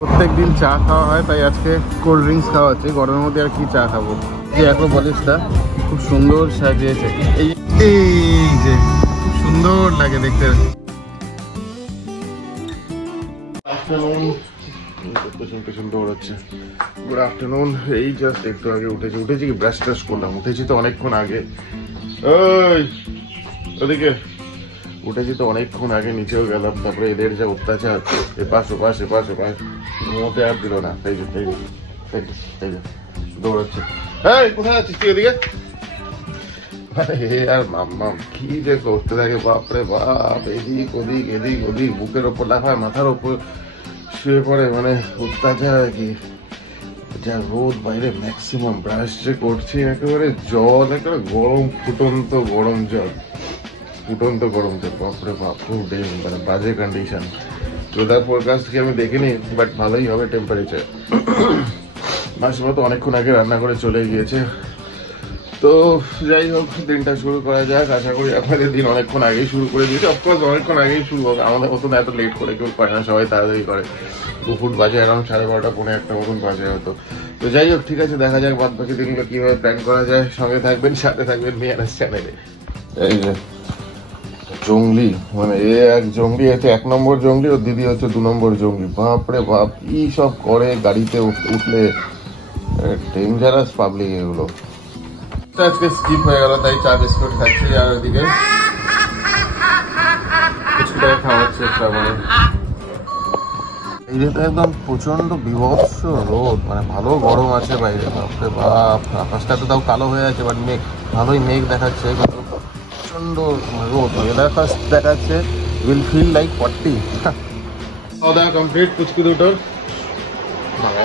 প্রত্যেকদিন চা খাওয়া হয়, তাই আজকে কোল্ড ড্রিঙ্কস খাওয়া হচ্ছে। গরমের মধ্যে আর কি চা খাবো। যে অ্যাক্রোপলিসটা খুব সুন্দর সাজিয়েছে, এই যে খুব সুন্দর লাগে দেখতে। Good afternoon. এই জাস্ট একটু আগে উঠেছি কি ব্রাশ ট্রাশ করলাম। উঠেছি তো অনেকক্ষণ আগে, ওই ওদিকে উঠেছি তো অনেকক্ষণ আগে, নিচেও গেলাম। তারপরে এদের যা অত্যাচার, এপাশ ওপাশ এপাশ ওপাশ, মতে আর দিল না। তাই যে দৌড়াচ্ছে। এই কোথায় আছিস তুই? এদিকে আর মাম্মাম কি যে করতে থাকে, বাপরে বাপ। এদিক ওদিক এদিক ওদিক, বুকের ওপর লাফায়, মাথার ওপর শুয়ে পড়ে, মানে অত্যাচার আর কি। যা রোদ বাইরে, ম্যাক্সিমাম ব্রাশ যে করছি, একেবারে জল একেবারে গরম, ফুটন্ত গরম জল, বাপরে বাপ। খুব মানে বাজে কন্ডিশন। ওয়েদার ফোরকাস্ট কি আমি দেখিনি, বাট ভালোই হবে টেম্পারেচার। মাসিমা তো অনেকক্ষণ আগে রান্না করে চলে গিয়েছে। তো যাই হোক, দিনটা শুরু করা যাক। আশা করি আপনাদের দিন অনেকক্ষণ আগেই শুরু করে দিয়েছে। অফকোর্স অনেকক্ষণ আগেই শুরু হবে, আমাদের মতন এত লেট করে কেউ করে না, সবাই তাড়াতাড়ি করে। দুপুর বাজে অ্যারাউন্ড 12:30 পৌনে 1টা মতন বাজে হয়তো। তো যাই হোক, ঠিক আছে, দেখা যাক বাদ বাকি দিনগুলো কিভাবে প্ল্যান করা যায়। সঙ্গে থাকবেন, সাথে থাকবেন মিয়ানাস চ্যানেলে। এই যে জঙ্গলি, মানে এ এক জঙ্গলি, এতে 1 নম্বর জঙ্গলি, ওর দিদি হচ্ছে 2 নম্বর জঙ্গলি। বাপরে বাপ, কি সব করে গাড়িতে উঠলে, ডেঞ্জারাস পাবলিক এগুলো। আজকে স্কিপ হয়ে গেল, তাই চা বিস্কুট খাচ্ছি। আর ওইদিকে কিছুটা খাওয়াচ্ছে একটা, মানে এই তো একদম প্রচন্ড বিভৎস রোদ, মানে ভালো গরম আছে বাইরে। বাপরে বাপ, আকাশটা তো তাও কালো হয়ে আছে, বাট মেঘ, ভালোই মেঘ দেখাচ্ছে, কিন্তু প্রচন্ড রোদ। ওয়েদার ফার্স্ট দেখাচ্ছে উইল ফিল লাইক 40। খাওয়া দাওয়া কমপ্লিট। পুচকু দুটোর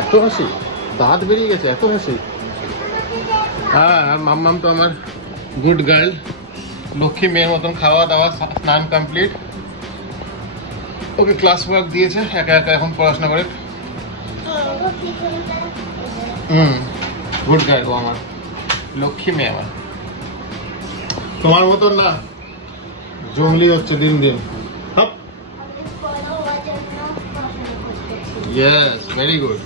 এত হাসি, দাঁত বেরিয়ে গেছে, এত হাসি। হ্যাঁ, আর মাম্মাম তো আমার গুড গার্ল, লক্ষ্মী মেয়ের মতন। খাওয়া দাওয়া, স্নান কমপ্লিট। ওকে ক্লাস ওয়ার্ক দিয়েছে, একা একা এখন পড়াশোনা করে। গুড গার্ল, ও আমার লক্ষ্মী মেয়ে। আমার তোমার মতন না, জঙ্গলি হচ্ছে দিন দিন। Yes, very good.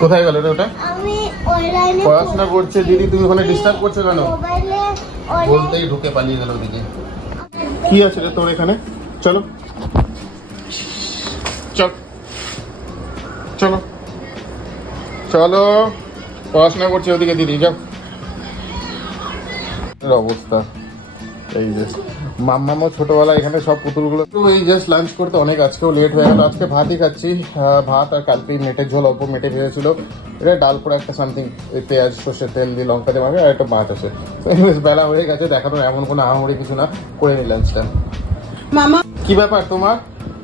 কোথায় গেল রে ওটা? পড়াশোনা করছে দিদি, তুমি ওখানে ডিস্টার্ব করছো কেন? বলতেই ঢুকে পালিয়ে গেল ওদিকে। কি আছে রে তোর এখানে? চলো চলো চলো, পড়াশোনা করছে ওদিকে দিদি, যাও। অবস্থা এই যে মাম্মামও ছোটবেলা এখানে সব পুতুলগুলো। তো এই জাস্ট লাঞ্চ করতে অনেক, আজকেও লেট হয়ে গেল। আজকে ভাতই খাচ্ছি, ভাত আর কালকে মেটের ঝোল অল্প মেটে ভেজেছিল। এটা ডাল করে একটা সামথিং, ওই পেঁয়াজ সর্ষের তেল দিয়ে লঙ্কা দিয়ে মাখে, আর একটা মাছ আছে। বেলা হয়ে গেছে, দেখানোর এমন কোনো আহামরি কিছু না, করে নি লাঞ্চটা। মামা কি ব্যাপার তোমার?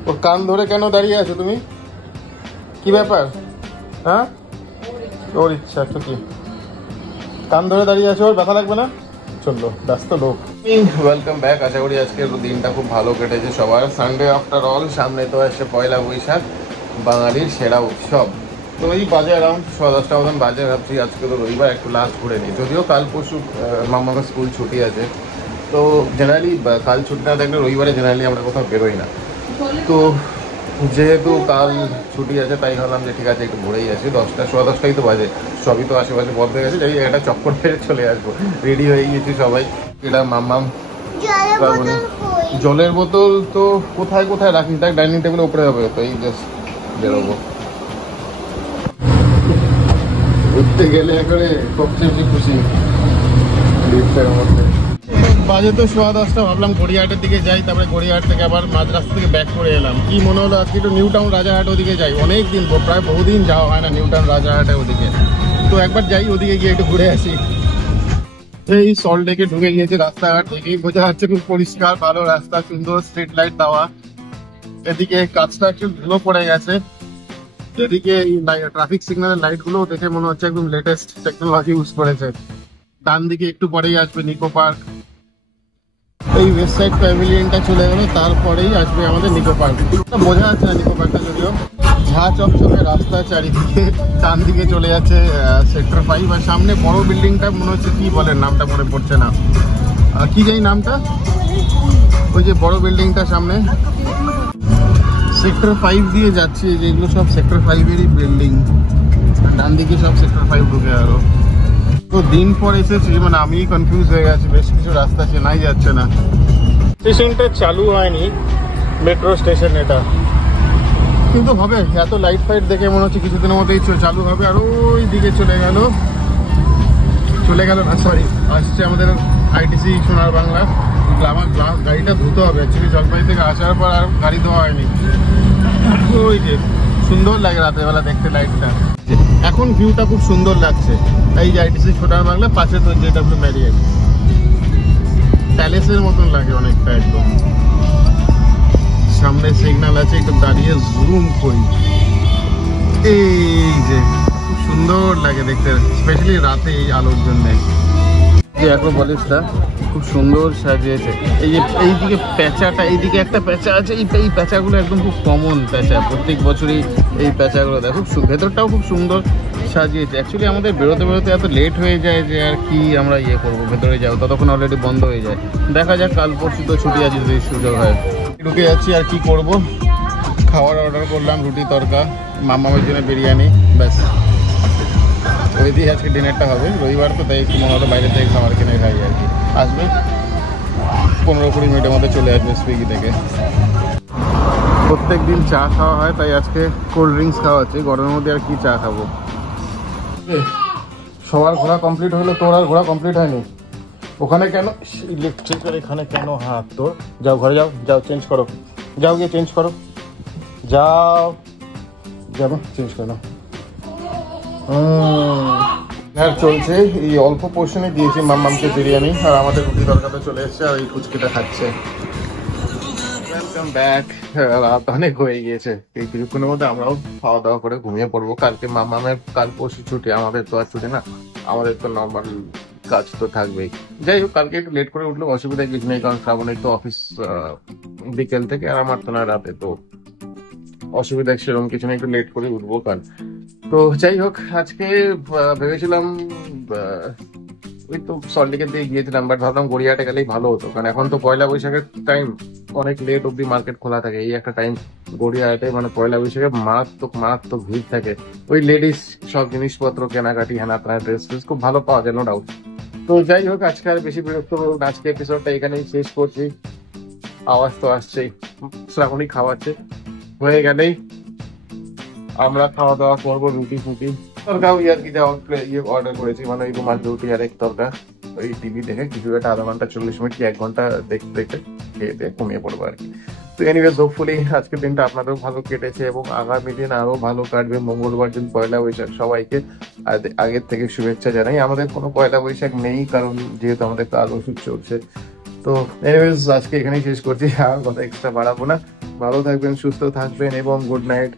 ওর কান ধরে কেন দাঁড়িয়ে আছো তুমি? কি ব্যাপার? হ্যাঁ, ওর ইচ্ছা তো কি, কান ধরে দাঁড়িয়ে আছো, ওর ব্যথা লাগবে না? চললো, ব্যস্ত লোক। Welcome back. আশা করি আজকের দিনটা খুব ভালো কেটেছে সবার। সানডে আফটার অল, সামনে তো আসছে পয়লা বৈশাখ, বাঙালির সেরা উৎসব। তো এই বাজে অ্যারাউন্ড 10:30 মতন বাজে। ভাবছি আজকে তো রবিবার, একটু লাস্ট ঘুরে নিই। যদিও কাল পরশু মামাকে স্কুল ছুটি আছে, তো জেনারেলি কাল ছুটি না থাকলে রবিবারে জেনারেলি আমরা কোথাও বেরোই না। তো যেহেতু কাল ছুটি আছে, তাই ভাবলাম যে ঠিক আছে একটু ঘুরেই আসি। 10:10টাই তো বাজে, সবই তো আশেপাশে বন্ধ হয়ে গেছে, যাই একটা চক্কর ফেরে চলে আসবো। রেডি হয়ে গেছি সবাই। এটা মাম্মাম জলের বোতল তো কোথায় কোথায় রাখিস, দেখ ডাইনিং টেবিলের উপরে হবে। তো এই জাস্ট বেরোবো, ঘুরতে গেলে একেবারে সবচেয়ে বেশি খুশি লিফটের মধ্যে। বাজে তো 10:15, ভাবলাম গড়িয়াহাটের দিকে যাই। তারপরে গড়িয়াহাট থেকে আবার মাঝ রাস্তা থেকে ব্যাক করে এলাম। কি মনে হলো আজকে একটু নিউ টাউন রাজারহাট ওদিকে যাই। অনেক দিন, প্রায় বহুদিন যাওয়া হয় না নিউ টাউন রাজারহাটে ওদিকে। তো একবার যাই, ওদিকে গিয়ে একটু ঘুরে আসি। এই সল্ট লেকে ঢুকে গিয়েছে, রাস্তাঘাট দেখেই বোঝা যাচ্ছে খুব পরিষ্কার ভালো রাস্তা, সুন্দর স্ট্রিট লাইট দেওয়া। এদিকে কাজটা একটু ধুলো পড়ে গেছে। এদিকে ট্রাফিক সিগন্যালের লাইট গুলো দেখে মনে হচ্ছে একদম লেটেস্ট টেকনোলজি ইউজ করেছে। ডান দিকে একটু পরেই আসবে নিকো পার্ক। এই ওয়েস্ট সাইড প্যাভিলিয়নটা চলে গেল, তারপরেই আসবে আমাদের নিকো পার্ক। বোঝা যাচ্ছে না নিকো পার্কটা, যদিও ঝাঁ চকচকে রাস্তা, চারিদিকে ডান দিকে চলে যাচ্ছে সেক্টর 5, আর সামনে বড় বিল্ডিংটা মনে হচ্ছে কি বলে, নামটা মনে পড়ছে না, কি জানি নামটা, ওই যে বড় বিল্ডিংটা সামনে। সেক্টর 5 দিয়ে যাচ্ছি, যেগুলো সব সেক্টর 5-এরই বিল্ডিং, ডান দিকে সব সেক্টর 5 ঢুকে আরো। তো দিন পর এসেছি, মানে আমি কনফিউজ হয়ে গেছি, বেশ কিছু রাস্তা চেনাই যাচ্ছে না। স্টেশনটা চালু হয়নি, মেট্রো স্টেশন এটা, কিন্তু হবে, এত লাইট ফাইট দেখে মনে হচ্ছে কিছুদিনের মধ্যেই চালু হবে। আর ওই দিকে চলে গেল না, সরি, আসছে আমাদের আইটিসি সোনার বাংলা। আমার গাড়িটা ধুতে হবে, অ্যাকচুয়ালি জলপাইগুড়ি থেকে আসার পর আর গাড়ি ধোয়া হয়নি। ওই যে সুন্দর লাগে রাতের বেলা দেখতে লাইটটা, এখন ভিউটা খুব সুন্দর লাগছে। এই যে আইটিসি সোনার বাংলা, পাশে তো জেডব্লিউ ম্যারিয়েট, প্যালেসের মতন লাগে অনেকটা একদম। সামনে সিগন্যাল আছে, একটু দাঁড়িয়ে জুম করি, এই যে খুব সুন্দর লাগে দেখতে, স্পেশালি রাতে এই আলোর জন্য। যে অ্যাক্রোপলিসটা খুব সুন্দর সাজিয়েছে। এই যে এইদিকে প্যাঁচাটা, এইদিকে একটা প্যাঁচা আছে, এই প্যাঁচাগুলো একদম খুব কমন প্যাঁচা, প্রত্যেক বছরই এই প্যাঁচাগুলো দেয়। খুব ভেতরটাও খুব সুন্দর সাজিয়েছে। অ্যাকচুয়ালি আমাদের বেরোতে এত লেট হয়ে যায় যে আর কি আমরা করবো, ভেতরে যাও, ততক্ষণ অলরেডি বন্ধ হয়ে যায়। দেখা যাক, কাল পরশু তো ছুটি আছে, যদি সুযোগ হয়। ঢুকে যাচ্ছি, আর কি করব, খাওয়ার অর্ডার করলাম, রুটি তরকা, মামামের জন্য বিরিয়ানি, ব্যাস ওই দিয়ে আজকে ডিনারটা হবে। রবিবার তো, তাই একটু মনে হলো বাইরে থেকে খাবার কিনে খাই আর কি। আসবে 15-20 মিনিটের মধ্যে চলে আসবে সুইগি থেকে। প্রত্যেক দিন চা খাওয়া হয়, তাই আজকে কোল্ড ড্রিঙ্কস খাওয়া হচ্ছে, গরমের মধ্যে আর কি চা খাবো। সবার ঘোরা কমপ্লিট হলো, তোর আর ঘোরা কমপ্লিট হয়নি? ওখানে কেন ইলেকট্রিক্যাল, এখানে কেন হাত তোর? যাও ঘরে যাও চেঞ্জ করো, যাও গিয়ে চেঞ্জ করো, যাও চেঞ্জ করো। আর চলছে, এই অল্প পোর্শনে দিয়েছি মাম্মামকে বিরিয়ানি, আর আমাদের রুটি তরকাতে চলে এসছে, আর এই ফুচকিটা খাচ্ছে। Welcome back. রাত অনেক হয়ে গিয়েছে, এই কিছুক্ষণের মধ্যে আমরাও খাওয়া দাওয়া করে ঘুমিয়ে পড়বো। কালকে মাম্মামের কাল পরশু ছুটি, আমাদের তো আর ছুটি না, আমাদের তো নর্মাল কাজ তো থাকবেই। যাই হোক, কালকে একটু লেট করে উঠলো, অসুবিধা কিছু নেই, কারণ শ্রাবণের তো অফিস বিকেল থেকে, আর আমার তো না রাতে, তো অসুবিধা সেরকম কিছু নেই, একটু লেট করে উঠবো কাল। তো যাই হোক, আজকে ভেবেছিলাম ওই তো সল্টলেকের দিয়ে গিয়েছিলাম, বাট ভাবলাম গড়িয়াহাটে গেলেই ভালো হতো, কারণ এখন তো পয়লা বৈশাখের টাইম, অনেক লেট অব্দি মার্কেট খোলা থাকে। এই একটা টাইম গড়িয়াহাটে, মানে পয়লা বৈশাখে মারাত্মক ভিড় থাকে। ওই লেডিস সব জিনিসপত্র কেনাকাটি, হেনা ড্রেস খুব ভালো পাওয়া যায়, নো ডাউট। তো যাই হোক, আজকে আর বেশি বিরক্ত করবো না, আজকে এপিসোডটা এখানেই শেষ করছি। আওয়াজ তো আসছেই, শ্রাবণী খাওয়াচ্ছে, হয়ে গেলেই আমরা খাওয়া দাওয়া করবো। রুটি ফুটি তরকাও আর কি অর্ডার করেছি, মানে ওই রুমাল রুটি আর এক তরকা, ওই টিভি দেখে কিছু একটা আধা ঘন্টা 40 মিনিট কি 1 ঘন্টা দেখতে খেয়ে দিয়ে ঘুমিয়ে পড়বো আর কি। তো এনিওয়েজ, হোপফুলি আজকের দিনটা আপনাদেরও ভালো কেটেছে, এবং আগামী দিন আরো ভালো কাটবে। মঙ্গলবার দিন পয়লা বৈশাখ, সবাইকে আগের থেকে শুভেচ্ছা জানাই। আমাদের কোনো পয়লা বৈশাখ নেই, কারণ যেহেতু আমাদের কাল ওষুধ চলছে। তো এনিওয়েজ, আজকে এখানেই শেষ করছি, আর কথা এক্সট্রা বাড়াবো না। ভালো থাকবেন, সুস্থ থাকবেন, এবং গুড নাইট।